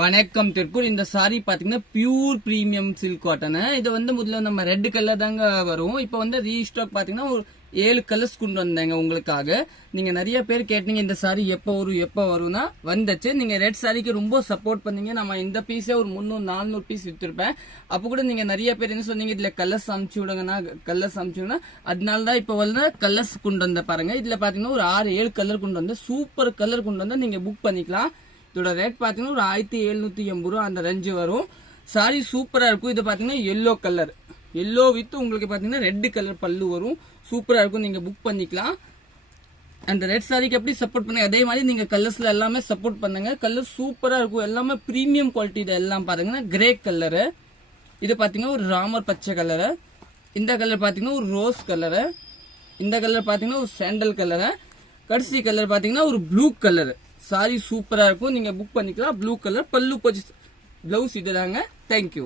வணக்கம் திருப்பூர். இந்த சாரி பாத்தீங்கன்னா பியூர் பிரீமியம் சில்க் காட்டன். இது வந்து முதல்ல நம்ம ரெட் கலர் தாங்க வரும். இப்போ வந்து ரீஸ்டாக் பாத்தீங்கன்னா ஒரு 7 கலர்ஸ் கொண்டு வந்தாங்க உங்களுக்காக. நீங்க நிறைய பேர் கேட்டீங்க இந்த சாரி எப்போ வரும்னா வந்துச்சு. நீங்க ரெட் சாரிக்கு ரொம்ப சப்போர்ட் பண்ணீங்க. நம்ம இந்த பீஸே ஒரு 300-400 பீஸ் வித்துருப்பேன். அப்போ கூட நீங்க நிறைய பேர் என்ன சொன்னீங்க, இதுல கலர்ஸ் அமுச்சு விடுங்கன்னா அதனால தான் இப்போ வந்து கலர்ஸ் கொண்டு வந்த பாருங்க. இதுல பாத்தீங்கன்னா ஒரு 6-7 கலர் கொண்டு வந்து சூப்பர் கலர் கொண்டு வந்தா நீங்க புக் பண்ணிக்கலாம். இதோட ரேட் பாத்தீங்கன்னா ஒரு 1780 ரூபா அந்த ரேஞ்சு வரும். சாரி சூப்பரா இருக்கும். இது பாத்தீங்கன்னா எல்லோ கலர், எல்லோ வித் உங்களுக்கு பாத்தீங்கன்னா ரெட் கலர் பல்லு வரும். சூப்பரா இருக்கும், நீங்க புக் பண்ணிக்கலாம். அந்த ரெட் சாரிக்கு எப்படி சப்போர்ட் பண்ணுங்க, அதே மாதிரி நீங்க கலர்ஸ்ல எல்லாமே சப்போர்ட் பண்ணுங்க. கலர் சூப்பரா இருக்கும், எல்லாமே பிரீமியம் குவாலிட்டி. இது எல்லாம் பாருங்கன்னா கிரே கலரு, இது பாத்தீங்கன்னா ஒரு ராமர் பச்சை கலரு, இந்த கலர் பாத்தீங்கன்னா ஒரு ரோஸ் கலரு, இந்த கலர் பாத்தீங்கன்னா ஒரு சாண்டல் கலரு, கடைசி கலர் பாத்தீங்கன்னா ஒரு ப்ளூ கலர். சாரி சூப்பரா இருக்கும், நீங்க புக் பண்ணிக்கலாம். ப்ளூ கலர் பல்லு பிளவுஸ் இதுதாங்க. தேங்க்யூ.